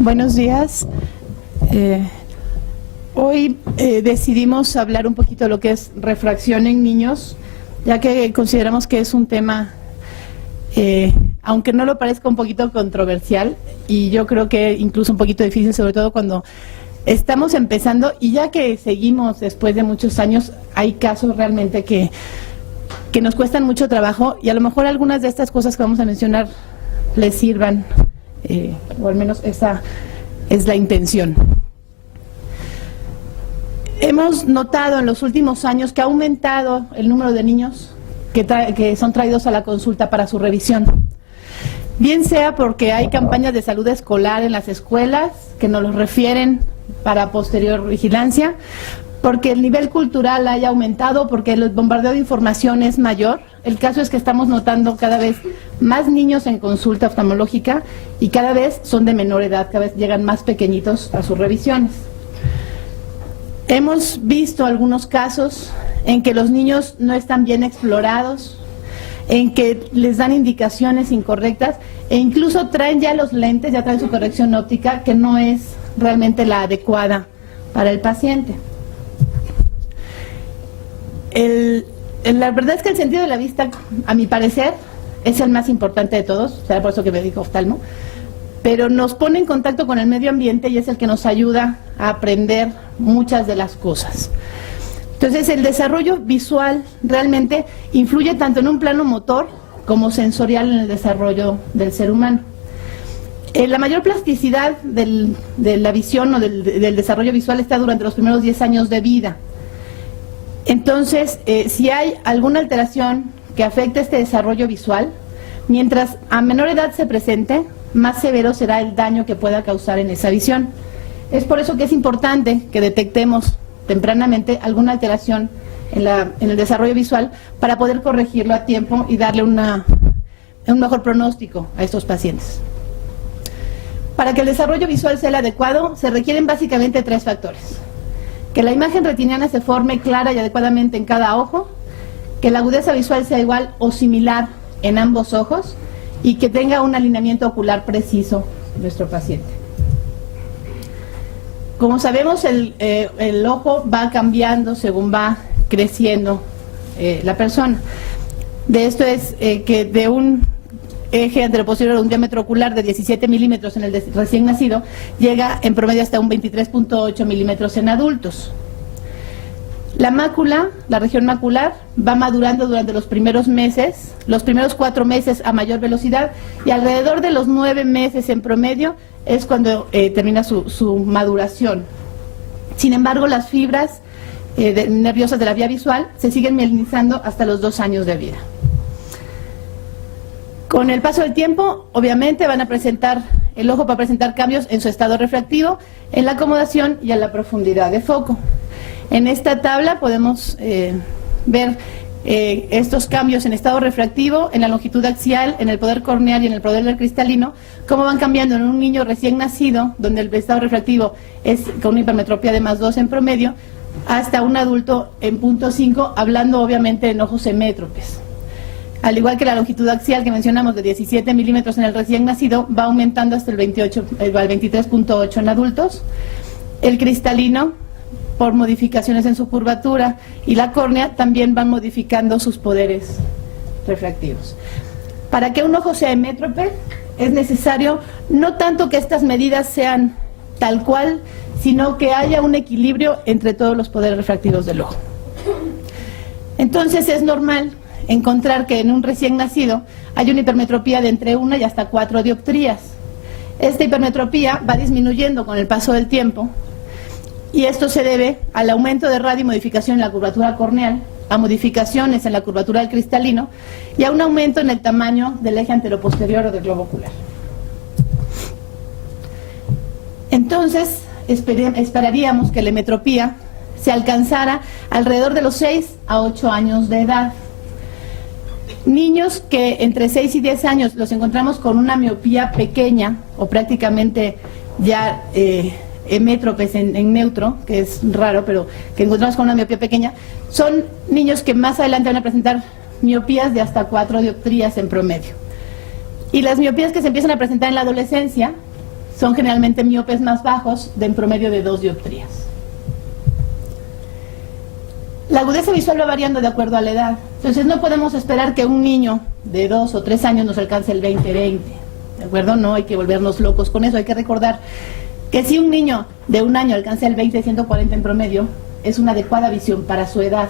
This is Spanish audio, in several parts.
Buenos días. Hoy decidimos hablar un poquito de lo que es refracción en niños, ya que consideramos que es un tema, aunque no lo parezca, un poquito controversial, y yo creo que incluso un poquito difícil, sobre todo cuando estamos empezando, y ya que seguimos después de muchos años, hay casos realmente que nos cuestan mucho trabajo, y a lo mejor algunas de estas cosas que vamos a mencionar les sirvan, o al menos esa es la intención. Hemos notado en los últimos años que ha aumentado el número de niños que son traídos a la consulta para su revisión. Bien sea porque hay campañas de salud escolar en las escuelas que nos los refieren para posterior vigilancia, porque el nivel cultural haya aumentado, porque el bombardeo de información es mayor. El caso es que estamos notando cada vez más niños en consulta oftalmológica y cada vez son de menor edad, cada vez llegan más pequeñitos a sus revisiones. Hemos visto algunos casos en que los niños no están bien explorados, en que les dan indicaciones incorrectas e incluso traen ya los lentes, ya traen su corrección óptica que no es realmente la adecuada para el paciente. La verdad es que el sentido de la vista, a mi parecer, es el más importante de todos, será por eso que me dedico a oftalmo, pero nos pone en contacto con el medio ambiente y es el que nos ayuda a aprender muchas de las cosas. Entonces, el desarrollo visual realmente influye tanto en un plano motor como sensorial en el desarrollo del ser humano. La mayor plasticidad de la visión o del desarrollo visual está durante los primeros 10 años de vida. Entonces, si hay alguna alteración que afecte este desarrollo visual, mientras a menor edad se presente, más severo será el daño que pueda causar en esa visión. Es por eso que es importante que detectemos tempranamente alguna alteración en el desarrollo visual para poder corregirlo a tiempo y darle un mejor pronóstico a estos pacientes. Para que el desarrollo visual sea el adecuado, se requieren básicamente 3 factores. Que la imagen retiniana se forme clara y adecuadamente en cada ojo, que la agudeza visual sea igual o similar en ambos ojos y que tenga un alineamiento ocular preciso nuestro paciente. Como sabemos, el ojo va cambiando según va creciendo la persona. De esto es que de un eje anteroposterior de un diámetro ocular de 17 milímetros en el recién nacido, llega en promedio hasta un 23.8 milímetros en adultos. La mácula, la región macular, va madurando durante los primeros meses, los primeros 4 meses a mayor velocidad, y alrededor de los 9 meses en promedio es cuando termina su maduración. Sin embargo, las fibras nerviosas de la vía visual se siguen mielinizando hasta los 2 años de vida. Con el paso del tiempo, obviamente, el ojo va a presentar cambios en su estado refractivo, en la acomodación y en la profundidad de foco. En esta tabla podemos ver estos cambios en estado refractivo, en la longitud axial, en el poder corneal y en el poder del cristalino, cómo van cambiando en un niño recién nacido, donde el estado refractivo es con una hipermetropía de +2 en promedio, hasta un adulto en 0.5, hablando obviamente en ojos hemétropes. Al igual que la longitud axial que mencionamos de 17 milímetros en el recién nacido, va aumentando hasta el 23.8 en adultos. El cristalino, por modificaciones en su curvatura, y la córnea también van modificando sus poderes refractivos. Para que un ojo sea hemétrope, es necesario no tanto que estas medidas sean tal cual, sino que haya un equilibrio entre todos los poderes refractivos del ojo. Entonces, es normal encontrar que en un recién nacido hay una hipermetropía de entre 1 y hasta 4 dioptrías. Esta hipermetropía va disminuyendo con el paso del tiempo y esto se debe al aumento de radio y modificación en la curvatura corneal, a modificaciones en la curvatura del cristalino y a un aumento en el tamaño del eje anteroposterior o del globo ocular. Entonces, esperaríamos que la hemetropía se alcanzara alrededor de los 6 a 8 años de edad. Niños que entre 6 y 10 años los encontramos con una miopía pequeña o prácticamente ya hemétropes en neutro, que es raro, pero que encontramos con una miopía pequeña, son niños que más adelante van a presentar miopías de hasta 4 dioptrías en promedio. Y las miopías que se empiezan a presentar en la adolescencia son generalmente miopes más bajos, de en promedio de 2 dioptrías. La agudeza visual va variando de acuerdo a la edad. Entonces no podemos esperar que un niño de 2 o 3 años nos alcance el 20/20. ¿De acuerdo? No hay que volvernos locos con eso. Hay que recordar que si un niño de 1 año alcanza el 20/140 en promedio, es una adecuada visión para su edad.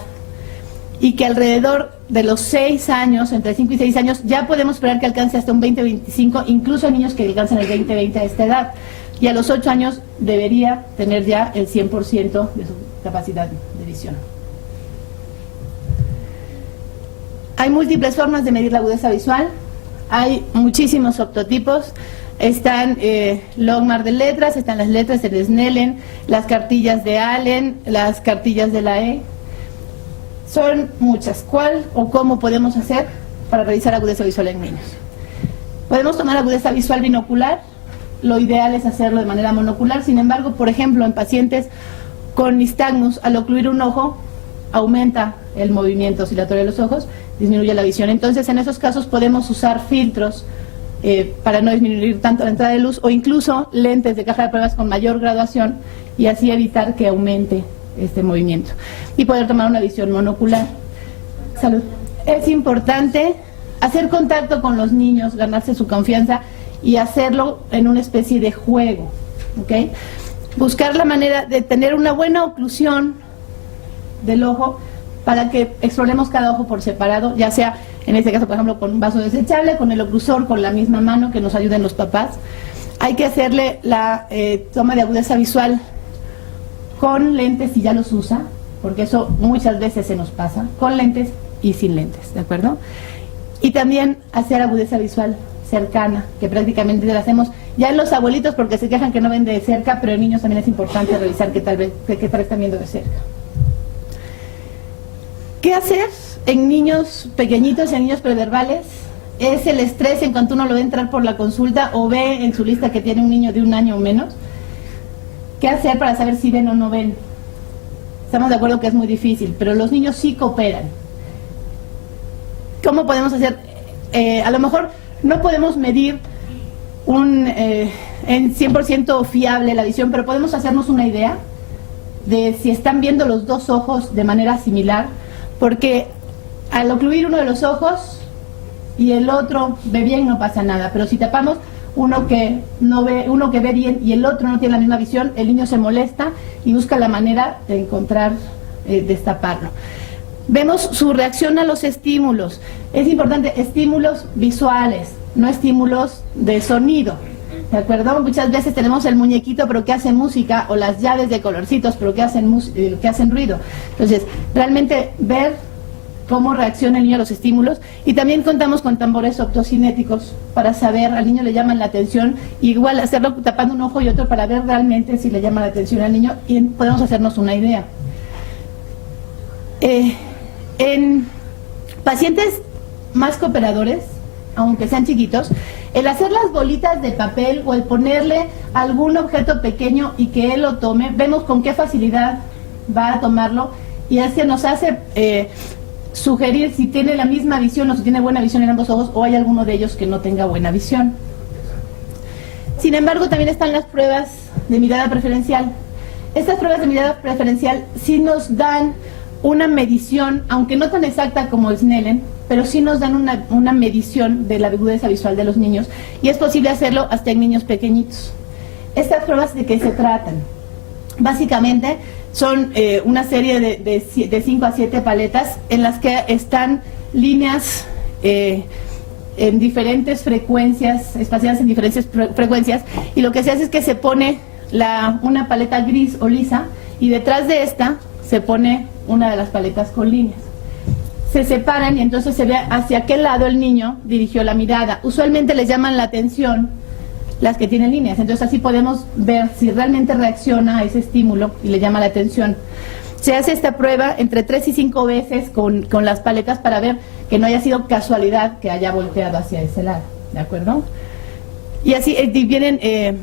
Y que alrededor de los 6 años, entre 5 y 6 años, ya podemos esperar que alcance hasta un 20/25, incluso hay niños que alcanzan el 20/20 a esta edad. Y a los 8 años debería tener ya el 100% de su capacidad de visión. Hay múltiples formas de medir la agudeza visual, hay muchísimos octotipos, están logmar de letras, están las letras de Snellen, las cartillas de Allen, las cartillas de la E. Son muchas. ¿Cuál o cómo podemos hacer para realizar agudeza visual en niños? Podemos tomar agudeza visual binocular, lo ideal es hacerlo de manera monocular, sin embargo, por ejemplo, en pacientes con nistagmus, al ocluir un ojo, aumenta el movimiento oscilatorio de los ojos, disminuye la visión. Entonces, en esos casos podemos usar filtros para no disminuir tanto la entrada de luz, o incluso lentes de caja de pruebas con mayor graduación, y así evitar que aumente este movimiento. Y poder tomar una visión monocular. Salud. Es importante hacer contacto con los niños, ganarse su confianza y hacerlo en una especie de juego, ¿ok? Buscar la manera de tener una buena oclusión del ojo para que exploremos cada ojo por separado, ya sea, en este caso, por ejemplo, con un vaso desechable, con el oclusor, con la misma mano, que nos ayuden los papás. Hay que hacerle la toma de agudeza visual con lentes si ya los usa, porque eso muchas veces se nos pasa, con lentes y sin lentes, ¿de acuerdo? Y también hacer agudeza visual cercana, que prácticamente la hacemos ya en los abuelitos porque se quejan que no ven de cerca, pero en niños también es importante revisar qué tal vez están viendo de cerca. ¿Qué hacer en niños pequeñitos y en niños preverbales? Es el estrés en cuanto uno lo ve entrar por la consulta o ve en su lista que tiene un niño de 1 año o menos. ¿Qué hacer para saber si ven o no ven? Estamos de acuerdo que es muy difícil, pero los niños sí cooperan. ¿Cómo podemos hacer? A lo mejor no podemos medir en 100% fiable la visión, pero podemos hacernos una idea de si están viendo los dos ojos de manera similar, porque al ocluir uno de los ojos y el otro ve bien, no pasa nada, pero si tapamos uno que ve bien y el otro no tiene la misma visión, el niño se molesta y busca la manera de encontrar, destaparlo. Vemos su reacción a los estímulos. Es importante, estímulos visuales, no estímulos de sonido, ¿de acuerdo? Muchas veces tenemos el muñequito pero que hace música, o las llaves de colorcitos pero que hacen ruido. Entonces, realmente ver cómo reacciona el niño a los estímulos, y también contamos con tambores optocinéticos para saber, al niño le llaman la atención, igual hacerlo tapando un ojo y otro para ver realmente si le llama la atención al niño, y podemos hacernos una idea. En pacientes más cooperadores, aunque sean chiquitos, el hacer las bolitas de papel o el ponerle algún objeto pequeño y que él lo tome, vemos con qué facilidad va a tomarlo, y es que nos hace sugerir si tiene la misma visión o si tiene buena visión en ambos ojos, o hay alguno de ellos que no tenga buena visión. Sin embargo, también están las pruebas de mirada preferencial. Estas pruebas de mirada preferencial sí nos dan una medición, aunque no tan exacta como el Snellen, pero sí nos dan una medición de la agudeza visual de los niños, y es posible hacerlo hasta en niños pequeñitos. Estas pruebas, ¿de qué se tratan? Básicamente son una serie de 5 a 7 paletas en las que están líneas en diferentes frecuencias, espaciadas en diferentes frecuencias, y lo que se hace es que se pone una paleta gris o lisa, y detrás de esta se pone una de las paletas con líneas. Se separan y entonces se ve hacia qué lado el niño dirigió la mirada. Usualmente les llaman la atención las que tienen líneas, entonces así podemos ver si realmente reacciona a ese estímulo y le llama la atención. Se hace esta prueba entre 3 y 5 veces con las paletas para ver que no haya sido casualidad que haya volteado hacia ese lado, ¿de acuerdo? Y así vienen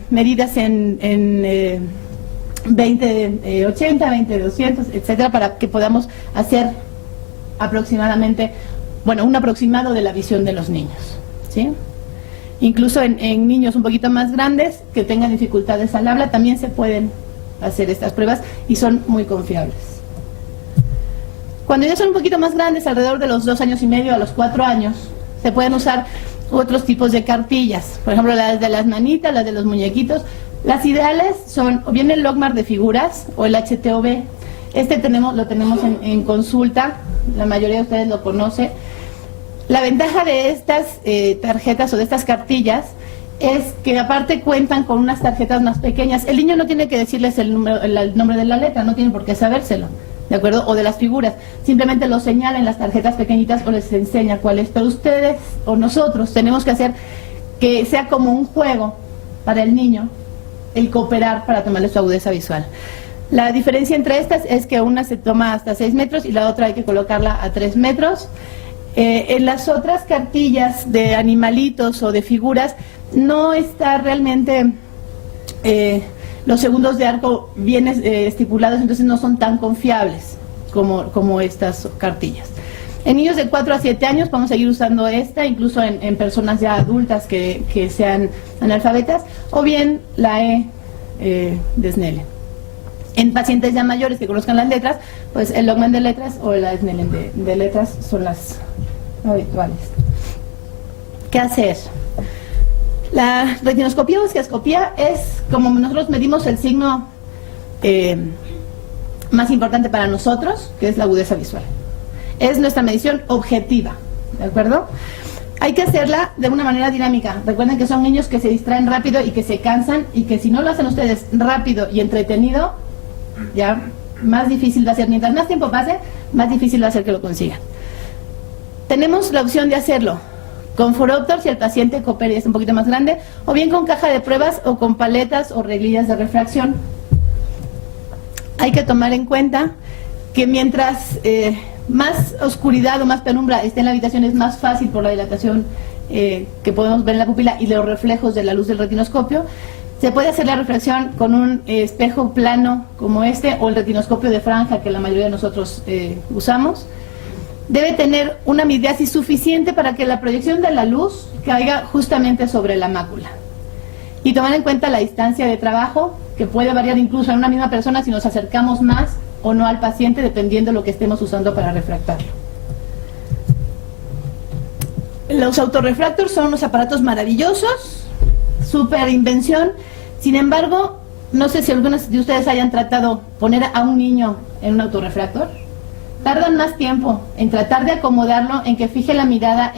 medidas en 20 80, 20 200, etcétera, para que podamos hacer aproximadamente, un aproximado de la visión de los niños, ¿sí? Incluso en niños un poquito más grandes que tengan dificultades al habla, también se pueden hacer estas pruebas y son muy confiables. Cuando ya son un poquito más grandes, alrededor de los 2 años y medio a los 4 años, se pueden usar otros tipos de cartillas. Por ejemplo, las de las manitas, las de los muñequitos. Las ideales son o bien el Logmar de figuras o el HTOV. Lo tenemos en consulta, la mayoría de ustedes lo conoce. La ventaja de estas tarjetas o de estas cartillas es que aparte cuentan con unas tarjetas más pequeñas. El niño no tiene que decirles el nombre de la letra, no tiene por qué sabérselo, ¿de acuerdo? O de las figuras. Simplemente lo señala en las tarjetas pequeñitas o les enseña cuál es. Pero ustedes o nosotros tenemos que hacer que sea como un juego para el niño el cooperar para tomarle su agudeza visual. La diferencia entre estas es que una se toma hasta 6 metros y la otra hay que colocarla a 3 metros. En las otras cartillas de animalitos o de figuras no está realmente los segundos de arco bien estipulados, entonces no son tan confiables como estas cartillas. En niños de 4 a 7 años podemos seguir usando esta, incluso en personas ya adultas que sean analfabetas, o bien la de Snellen. En pacientes ya mayores que conozcan las letras, pues el Logman de letras o la Snellen de letras son las habituales. ¿Qué hacer? La retinoscopía o esquiascopía es como nosotros medimos el signo más importante para nosotros, que es la agudeza visual. Es nuestra medición objetiva, ¿de acuerdo? Hay que hacerla de una manera dinámica. Recuerden que son niños que se distraen rápido y que se cansan, y que si no lo hacen ustedes rápido y entretenido, ya más difícil va a ser. Mientras más tiempo pase, más difícil va a ser que lo consigan. Tenemos la opción de hacerlo con Phoropter si el paciente coopera y es un poquito más grande, o bien con caja de pruebas o con paletas o reglillas de refracción. Hay que tomar en cuenta que mientras más oscuridad o más penumbra esté en la habitación, es más fácil por la dilatación que podemos ver en la pupila y los reflejos de la luz del retinoscopio. Se puede hacer la refracción con un espejo plano como este o el retinoscopio de franja que la mayoría de nosotros usamos. Debe tener una midriasis suficiente para que la proyección de la luz caiga justamente sobre la mácula. Y tomar en cuenta la distancia de trabajo, que puede variar incluso en una misma persona si nos acercamos más o no al paciente, dependiendo de lo que estemos usando para refractarlo. Los autorrefractors son unos aparatos maravillosos, súper invención. Sin embargo, no sé si algunos de ustedes hayan tratado poner a un niño en un autorrefractor. Tardan más tiempo en tratar de acomodarlo, en que fije la mirada,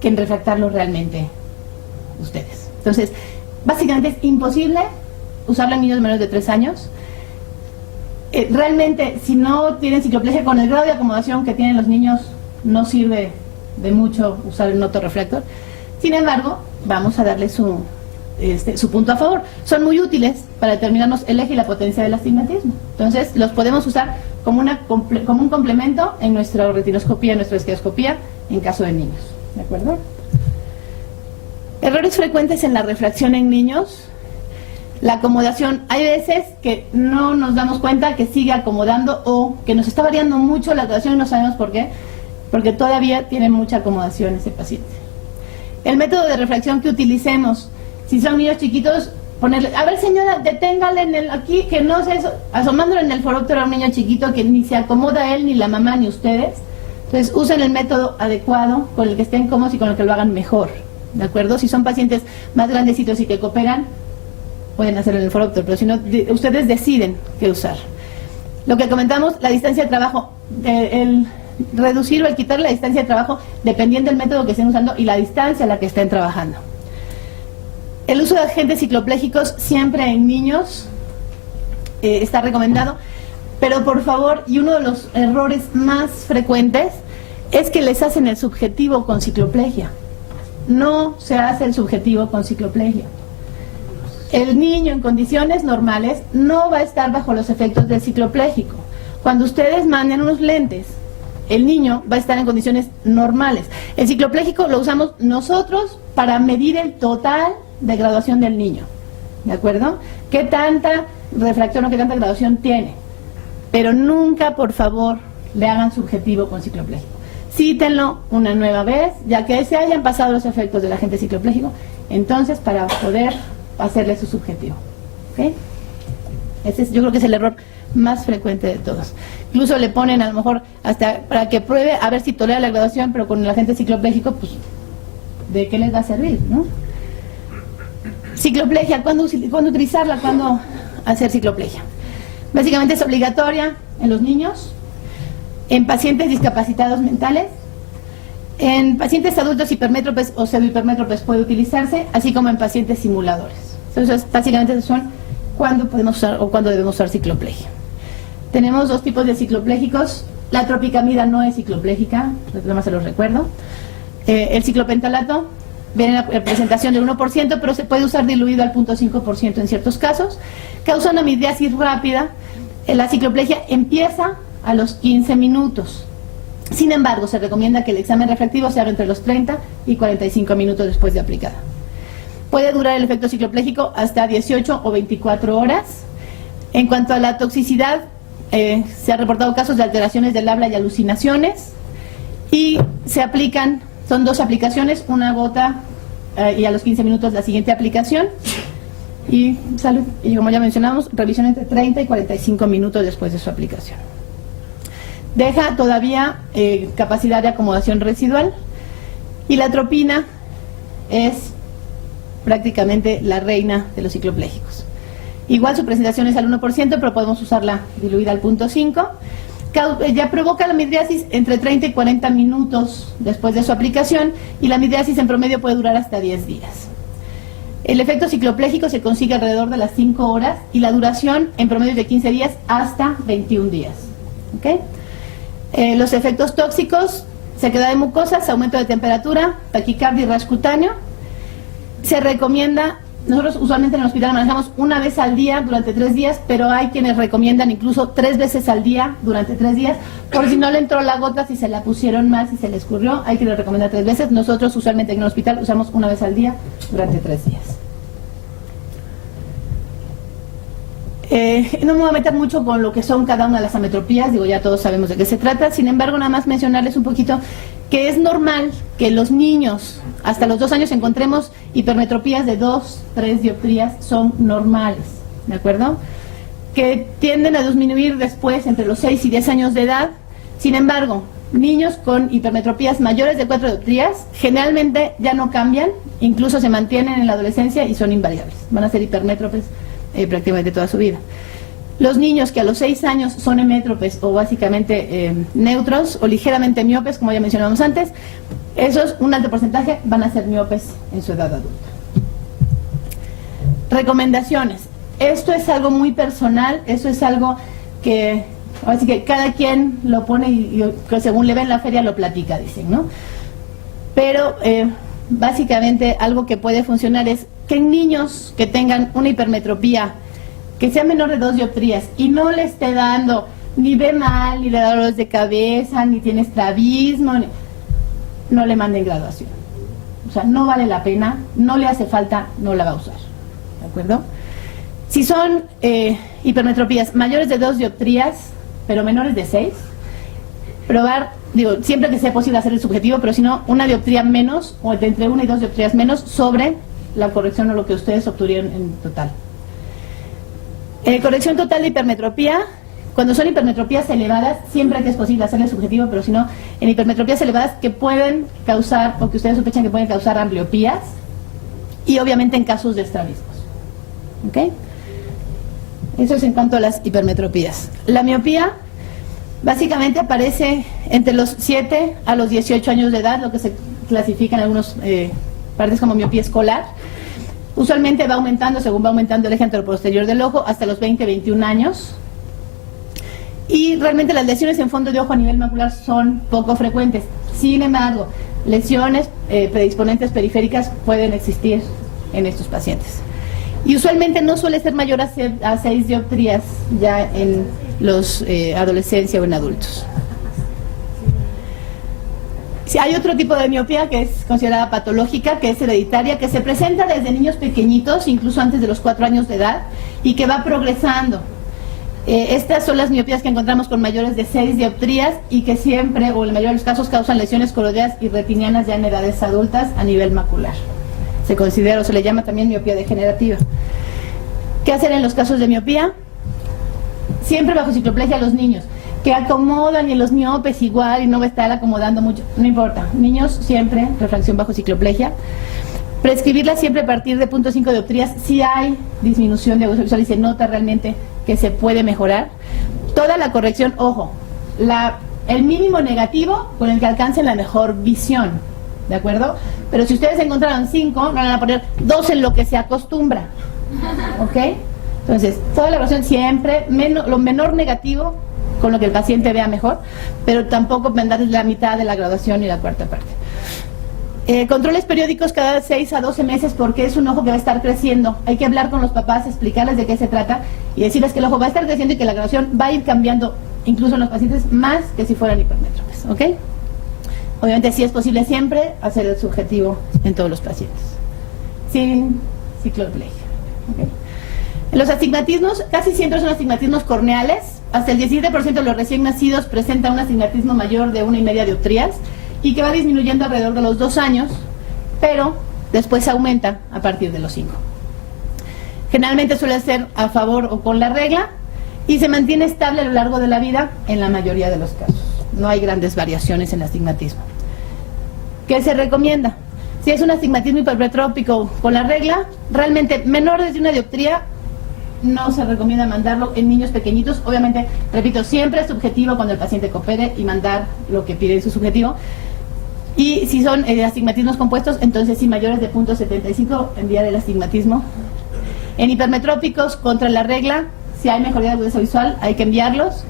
que en refractarlo realmente ustedes. Entonces, básicamente es imposible usarlo en niños menores de 3 años. Realmente, si no tienen cicloplegia, con el grado de acomodación que tienen los niños, no sirve de mucho usar un autorrefractor. Sin embargo, vamos a darle su punto a favor. Son muy útiles para determinarnos el eje y la potencia del astigmatismo. Entonces, los podemos usar como un complemento en nuestra retinoscopía, en nuestra esquiascopía, en caso de niños. ¿De acuerdo? Errores frecuentes en la refracción en niños. La acomodación, hay veces que no nos damos cuenta que sigue acomodando o que nos está variando mucho la graduación y no sabemos por qué, porque todavía tiene mucha acomodación ese paciente. El método de refracción que utilicemos, si son niños chiquitos, ponerle, a ver señora, deténgale aquí, que no sé eso, asomándolo en el Phoropter a un niño chiquito que ni se acomoda él, ni la mamá, ni ustedes. Entonces usen el método adecuado, con el que estén cómodos y con el que lo hagan mejor, ¿de acuerdo? Si son pacientes más grandecitos y que cooperan, pueden hacerlo en el Phoropter, pero si no, ustedes deciden qué usar. Lo que comentamos, la distancia de trabajo, el reducir o el quitar la distancia de trabajo dependiendo del método que estén usando y la distancia a la que estén trabajando. El uso de agentes cicloplégicos siempre en niños está recomendado, pero por favor, y uno de los errores más frecuentes es que les hacen el subjetivo con cicloplegia. No se hace el subjetivo con cicloplegia. El niño en condiciones normales no va a estar bajo los efectos del cicloplégico. Cuando ustedes manden unos lentes, el niño va a estar en condiciones normales. El cicloplégico lo usamos nosotros para medir el total de graduación del niño, ¿de acuerdo? ¿Qué tanta refracción o qué tanta graduación tiene? Pero nunca, por favor, le hagan subjetivo con cicloplégico. cítenlo una nueva vez, ya que se hayan pasado los efectos del agente ciclopléjico, entonces para poder hacerle su subjetivo. ¿Okay? Ese es, yo creo que es el error más frecuente de todos. Incluso le ponen a lo mejor hasta para que pruebe a ver si tolera la graduación, pero con el agente ciclopléjico, pues, ¿de qué les va a servir, no? Cicloplegia, ¿cuándo utilizarla? ¿Cuándo hacer cicloplegia? Básicamente es obligatoria en los niños, en pacientes discapacitados mentales, en pacientes adultos hipermétropes o pseudohipermétropes puede utilizarse, así como en pacientes simuladores. Entonces, básicamente son cuándo podemos usar o cuándo debemos usar cicloplegia. Tenemos dos tipos de cicloplégicos. La tropicamida no es cicloplégica, nada más se los recuerdo. El ciclopentalato viene en la presentación del 1%, pero se puede usar diluido al 0.5% en ciertos casos. Causa una midriasis rápida. La cicloplegia empieza a los 15 minutos. Sin embargo, se recomienda que el examen refractivo se haga entre los 30 y 45 minutos después de aplicada. Puede durar el efecto ciclopléjico hasta 18 o 24 horas. En cuanto a la toxicidad, se han reportado casos de alteraciones del habla y alucinaciones. Y se aplican, son 2 aplicaciones, una gota y a los 15 minutos la siguiente aplicación. Y salud. Y como ya mencionamos, revisión entre 30 y 45 minutos después de su aplicación. Deja todavía capacidad de acomodación residual. Y la atropina es prácticamente la reina de los cicloplégicos. Igual su presentación es al 1%, pero podemos usarla diluida al 0.5%. Ya provoca la midriasis entre 30 y 40 minutos después de su aplicación, y la midriasis en promedio puede durar hasta 10 días. El efecto ciclopléjico se consigue alrededor de las 5 horas y la duración en promedio es de 15 días hasta 21 días. ¿Okay? Los efectos tóxicos: sequedad de mucosas, aumento de temperatura, taquicardia y rash cutáneo. Se recomienda, nosotros usualmente en el hospital manejamos una vez al día durante 3 días, pero hay quienes recomiendan incluso 3 veces al día durante 3 días, por si no le entró la gota, si se la pusieron mal, si se le escurrió, hay quienes recomiendan 3 veces. Nosotros usualmente en el hospital usamos una vez al día durante 3 días. No me voy a meter mucho con lo que son cada una de las ametropías, digo, ya todos sabemos de qué se trata. Sin embargo, nada más mencionarles un poquito que es normal que los niños hasta los 2 años encontremos hipermetropías de 2, 3 dioptrías, son normales, ¿de acuerdo? Que tienden a disminuir después entre los 6 y 10 años de edad. Sin embargo, niños con hipermetropías mayores de 4 dioptrías generalmente ya no cambian, incluso se mantienen en la adolescencia y son invariables, van a ser hipermétropes prácticamente toda su vida. Los niños que a los 6 años son emétropes o básicamente neutros o ligeramente miopes, como ya mencionamos antes, esos, un alto porcentaje, van a ser miopes en su edad adulta. Recomendaciones. Esto es algo muy personal, eso es algo que, así que cada quien lo pone y según le ve en la feria lo platica, dicen, ¿no? Pero básicamente algo que puede funcionar es que en niños que tengan una hipermetropía que sea menor de 2 dioptrías y no le esté dando, ni ve mal, ni le da dolores de cabeza, ni tiene estrabismo, no le manden graduación. O sea, no vale la pena, no le hace falta, no la va a usar. ¿De acuerdo? Si son hipermetropías mayores de 2 dioptrías, pero menores de 6, probar, digo, siempre que sea posible hacer el subjetivo, pero si no, 1 dioptría menos, o de entre 1 y 2 dioptrías menos, sobre la corrección o lo que ustedes obtuvieron en total. Corrección total de hipermetropía. Cuando son hipermetropías elevadas, siempre que es posible hacerle subjetivo, pero si no, en hipermetropías elevadas que pueden causar, o que ustedes sospechan que pueden causar ambliopías, y obviamente en casos de estrabismos. ¿Ok? Eso es en cuanto a las hipermetropías. La miopía básicamente aparece entre los 7 a los 18 años de edad, lo que se clasifica en algunas partes como miopía escolar. Usualmente va aumentando según va aumentando el eje anteroposterior del ojo hasta los 20-21 años. Y realmente las lesiones en fondo de ojo a nivel macular son poco frecuentes. Sin embargo, lesiones predisponentes periféricas pueden existir en estos pacientes. Y usualmente no suele ser mayor a 6 dioptrías ya en los adolescencia o en adultos. Si hay otro tipo de miopía que es considerada patológica, que es hereditaria, que se presenta desde niños pequeñitos, incluso antes de los 4 años de edad, y que va progresando. Estas son las miopías que encontramos con mayores de 6 dioptrías y que siempre, o en la mayoría de los casos, causan lesiones coroideas y retinianas ya en edades adultas a nivel macular. Se considera o se le llama también miopía degenerativa. ¿Qué hacer en los casos de miopía? Siempre bajo cicloplegia a los niños, que acomodan, y los miopes igual, y no va a estar acomodando mucho, no importa. Niños siempre, refracción bajo cicloplegia. Prescribirla siempre a partir de 0.5 dioptrías si hay disminución de agudeza visual y se nota realmente que se puede mejorar. Toda la corrección, ojo, el mínimo negativo con el que alcancen la mejor visión, ¿de acuerdo? Pero si ustedes encontraron 5, van a poner 2 en lo que se acostumbra, ¿ok? Entonces, toda la corrección siempre, lo menor negativo con lo que el paciente vea mejor, pero tampoco mandarles la mitad de la graduación y la cuarta parte. Controles periódicos cada 6 a 12 meses porque es un ojo que va a estar creciendo. Hay que hablar con los papás, explicarles de qué se trata y decirles que el ojo va a estar creciendo y que la graduación va a ir cambiando, incluso en los pacientes, más que si fueran hipermétropes, ¿ok? Obviamente, sí es posible siempre hacer el subjetivo en todos los pacientes, sin cicloplegia, ¿ok? En los astigmatismos, casi siempre son astigmatismos corneales. Hasta el 17% de los recién nacidos presenta un astigmatismo mayor de 1,5 dioptrías y que va disminuyendo alrededor de los 2 años, pero después aumenta a partir de los 5. Generalmente suele ser a favor o con la regla y se mantiene estable a lo largo de la vida en la mayoría de los casos. No hay grandes variaciones en el astigmatismo. ¿Qué se recomienda? Si es un astigmatismo hipermetrópico con la regla, realmente menores de 1 dioptría, no se recomienda mandarlo en niños pequeñitos. Obviamente, repito, siempre es subjetivo cuando el paciente coopere y mandar lo que pide su subjetivo. Y si son astigmatismos compuestos, entonces sí, mayores de 0.75, enviar el astigmatismo. En hipermetrópicos, contra la regla, si hay mejoría de agudeza visual, hay que enviarlos.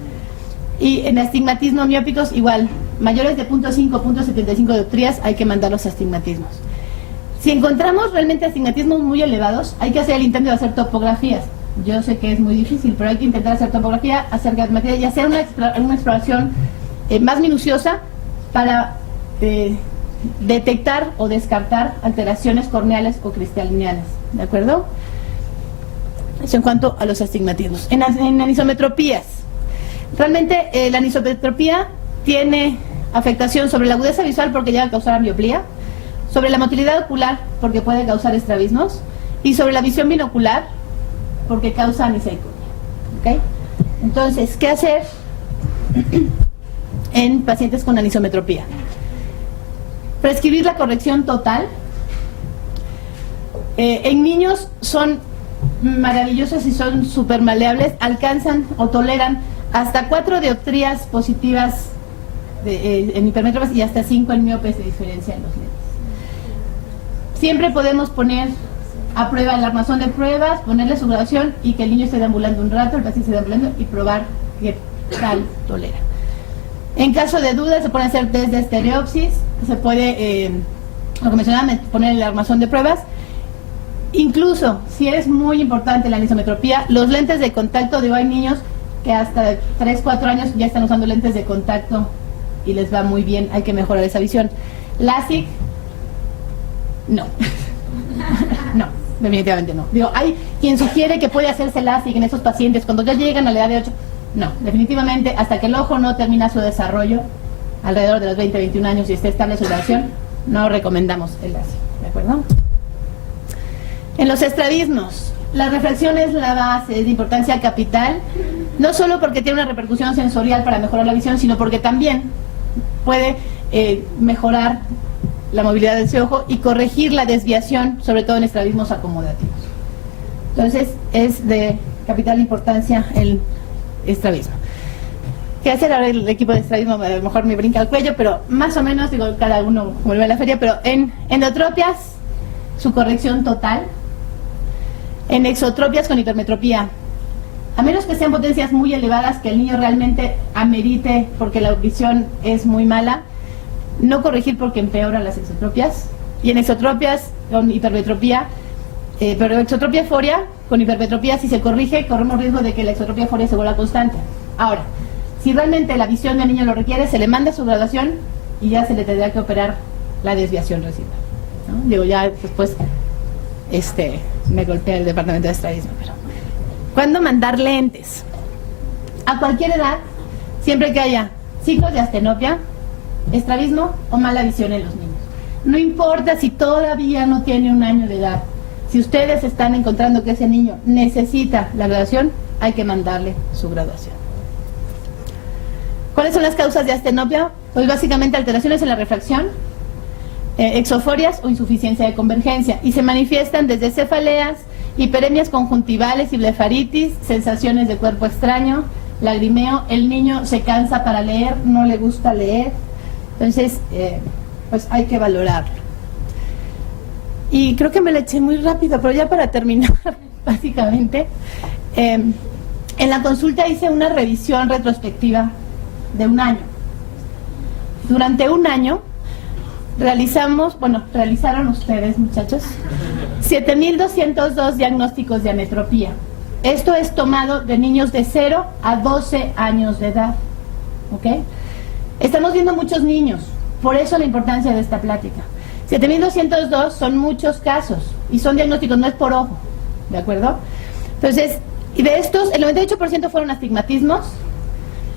Y en astigmatismo miópicos, igual, mayores de 0.5, 0.75 dioptrías, hay que mandar los astigmatismos. Si encontramos realmente astigmatismos muy elevados, hay que hacer el intento de hacer topografías. Yo sé que es muy difícil, pero hay que intentar hacer topografía, hacer gradometría y hacer una exploración más minuciosa para detectar o descartar alteraciones corneales o cristalinas, ¿de acuerdo? Eso en cuanto a los astigmatismos. En anisometropías, realmente la anisometropía tiene afectación sobre la agudeza visual porque llega a causar ambliopía, sobre la motilidad ocular porque puede causar estrabismos y sobre la visión binocular porque causa aniseicomia, ¿ok? Entonces, ¿qué hacer en pacientes con anisometropía? Prescribir la corrección total. En niños son maravillosos y son súper maleables, alcanzan o toleran hasta 4 dioptrías positivas en hipermétropes y hasta 5 en miopes de diferencia en los lentes. Siempre podemos poner a prueba el armazón de pruebas, ponerle su graduación y que el niño esté deambulando un rato, el paciente esté deambulando y probar qué tal tolera. En caso de duda se pueden hacer test de estereopsis, se puede, lo que mencionaba, poner el armazón de pruebas. Incluso, si es muy importante la anisometropía, los lentes de contacto, hay niños que hasta 3, 4 años ya están usando lentes de contacto y les va muy bien, hay que mejorar esa visión. LASIK, no. No, definitivamente no. Hay quien sugiere que puede hacerse LASIK en esos pacientes cuando ya llegan a la edad de 8. No, definitivamente, hasta que el ojo no termina su desarrollo, alrededor de los 20, 21 años y esté estable su graduación, no recomendamos el LASIK, ¿de acuerdo? En los estrabismos, la refracción es la base, es de importancia capital, no solo porque tiene una repercusión sensorial para mejorar la visión, sino porque también puede mejorar la movilidad de ese ojo y corregir la desviación, sobre todo en estrabismos acomodativos. Entonces, es de capital importancia el estrabismo. ¿Qué hacer ahora el equipo de estrabismo? A lo mejor me brinca el cuello, pero más o menos, cada uno vuelve a la feria, pero en endotropias, su corrección total. En exotropias con hipermetropía, a menos que sean potencias muy elevadas que el niño realmente amerite porque la visión es muy mala, no corregir porque empeora las exotropias. Y en exotropias con hipermetropía, pero exotropia foria con hipermetropía, si se corrige, corremos riesgo de que la exotropia foria se vuelva constante. Ahora, si realmente la visión del niño lo requiere, se le manda su graduación y ya se le tendrá que operar la desviación residual, ¿no? Ya después me golpea el departamento de estrabismo. Pero ¿cuándo mandar lentes? a cualquier edad, siempre que haya signos de astenopia, estrabismo o mala visión en los niños. No importa si todavía no tiene 1 año de edad, si ustedes están encontrando que ese niño necesita la graduación, hay que mandarle su graduación. ¿Cuáles son las causas de astenopia? Pues básicamente alteraciones en la refracción, exoforias o insuficiencia de convergencia, y se manifiestan desde cefaleas, hiperemias conjuntivales y blefaritis, sensaciones de cuerpo extraño, lagrimeo, el niño se cansa para leer, no le gusta leer, entonces pues hay que valorarlo. Y creo que me lo eché muy rápido, pero ya para terminar, básicamente, en la consulta hice una revisión retrospectiva de 1 año. Durante 1 año realizaron ustedes, muchachos, 7,202 diagnósticos de ametropía. Esto es tomado de niños de 0 a 12 años de edad, ¿ok? Estamos viendo muchos niños, por eso la importancia de esta plática. 7,202 son muchos casos, y son diagnósticos, no es por ojo, ¿de acuerdo? Entonces, y de estos, el 98% fueron astigmatismos.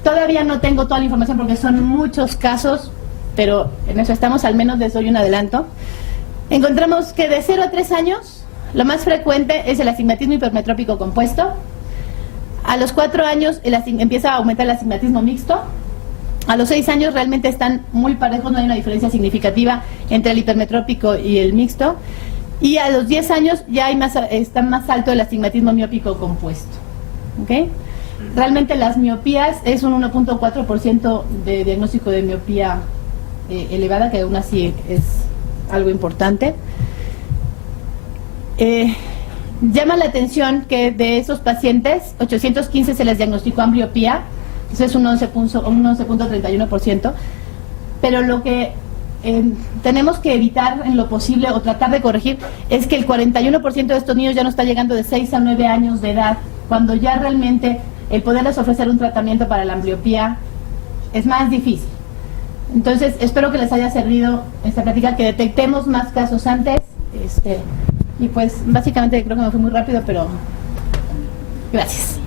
Todavía no tengo toda la información porque son muchos casos, pero en eso estamos, al menos les doy un adelanto. Encontramos que de 0 a 3 años, lo más frecuente es el astigmatismo hipermetrópico compuesto. A los 4 años empieza a aumentar el astigmatismo mixto. A los 6 años realmente están muy parejos, no hay una diferencia significativa entre el hipermetrópico y el mixto. Y a los 10 años ya está más alto el astigmatismo miópico compuesto, ¿ok? Realmente las miopías es un 1.4% de diagnóstico de miopía elevada, que aún así es algo importante. Llama la atención que de esos pacientes, 815 se les diagnosticó ambliopía, eso es un 11.31%, pero lo que tenemos que evitar en lo posible o tratar de corregir es que el 41% de estos niños ya no está llegando de 6 a 9 años de edad, cuando ya realmente el poderles ofrecer un tratamiento para la ambliopía es más difícil. Entonces, espero que les haya servido esta plática, que detectemos más casos antes, y pues básicamente creo que me fui muy rápido, pero gracias.